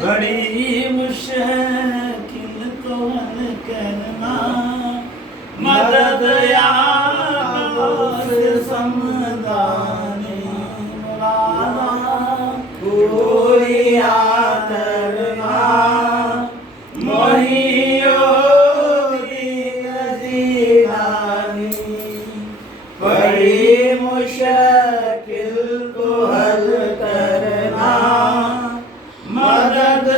बड़ी मुश्किल तो हल करना मदद से समदानी मुरादा पूरिया करना मोहियो जीवानी बड़ी मुश्किल को हल करना मदद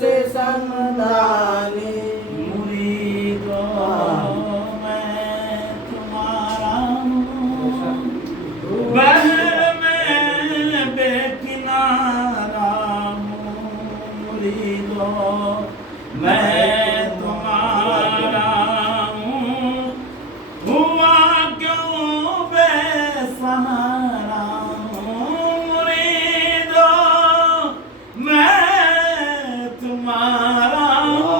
से समदानी मुरीदों मैं तुम्हारा हूँ बहर में बेकिनारा हूँ मुरीदों मैं तुम्हारा हूँ हुआ क्यों बेसहारा हूँ मुरीदों मैं तुम्हारा हूँ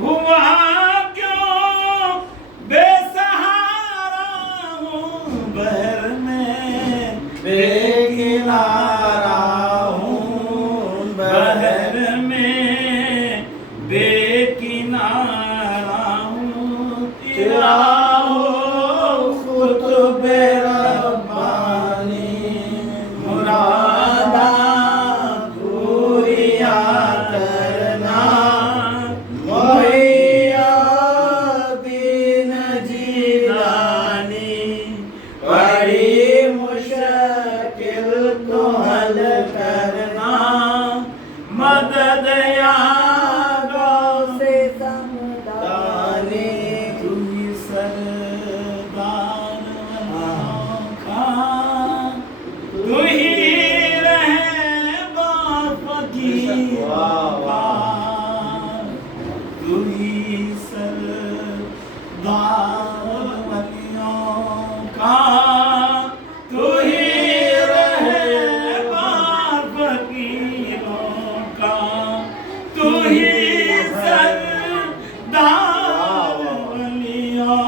हुआ क्यों बेसहारा हूँ बहर में बेकिनारा हूँ बहर में बेकिनारा हूँ तेरा हो खुतब रब्बानी मुरादा पूरिया करना मोहिउद्दीन जीलानी बड़ी मुश्किल को हल करना मदद से समदानी तू ही सरदार का तू ही रहबर फकीरों का तू ही सरदार वलियों का तू ही रहबर फकीरों का तू ही सरदार वलियों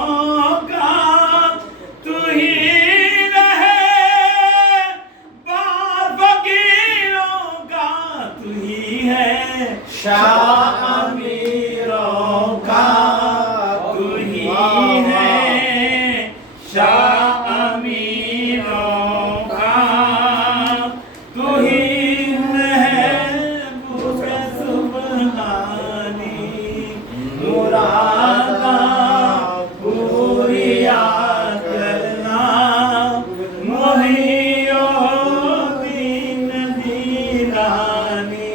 का तू ही रहबर फकीरों का तू ही है शाह अमीरों का तू ही है शाह अमीरों का तू ही महबूब सुब्हानी मुरादा पूरिया करना मोहिउद्दीन जीलानी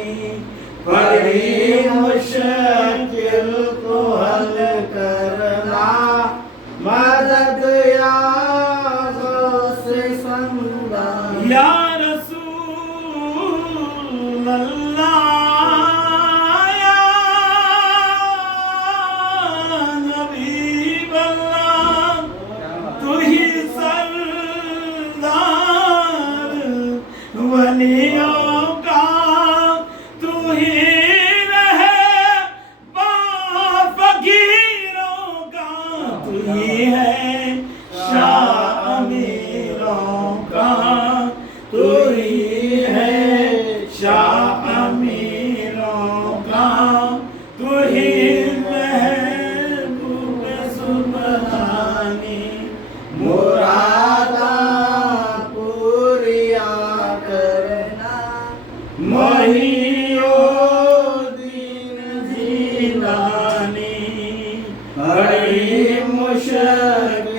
बड़ी मुश्किल को हल करना मदद से समदानी या रसूल अल्लाह या हबीब अल्लाह तू ही सरदार वलियों का तू ही रहबर फकीरों का तू ही है शाह अमीरों का तू ही है शाह अमीरों का तू ही महबूब सुब्हानी मुरादा पूरिया करना मोहिउद्दीन जीलानी बड़ी मुश्किल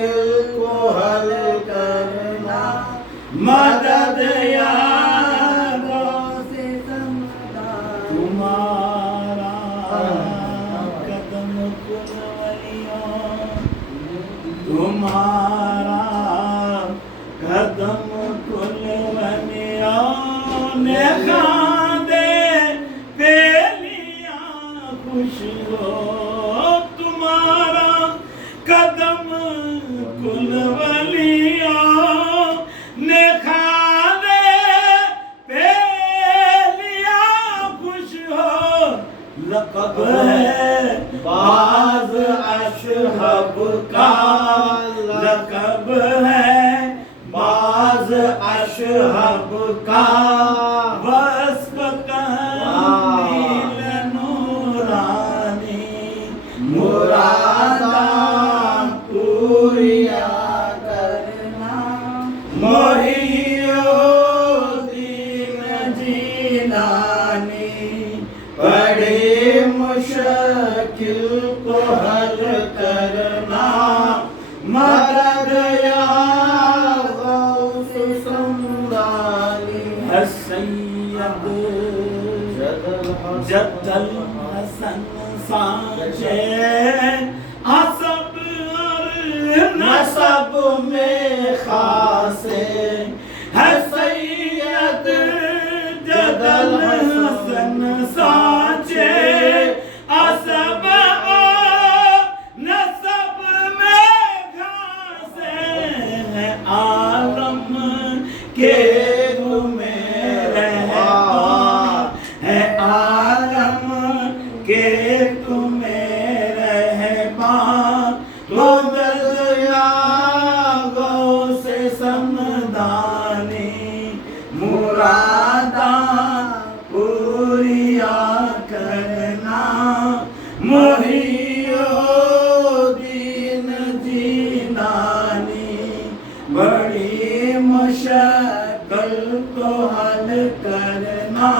को हल करना मदद से समदानी तुम्हारा कदम कुल वलियों तुम्हारा कदम कुल वलियों ने खादे पेलियां खुश हो तुम्हारा कदम कुल वलियों ने खादे पेलियां खुश हो लक़ब है बाज अशहब का लक़ब है बाज अशहब सबका वस्फ कंदील नूरानी मुरादा पूरिया करना मोहिउद्दीन जीलानी बड़े मुश्किल को हल करना मदद या गौस सुंदानी सैयद जद्दल हसन सांचे असब और नसब में खासे है सैयद जद्दल हसन सांचे असब और नसब में खासे है आलम के है आलम के तुम्हें रहमान या गौ से समदानी मुरादा पूरिया करना मोहिउद्दीन जीलानी बड़ी मुश्किल को हल करना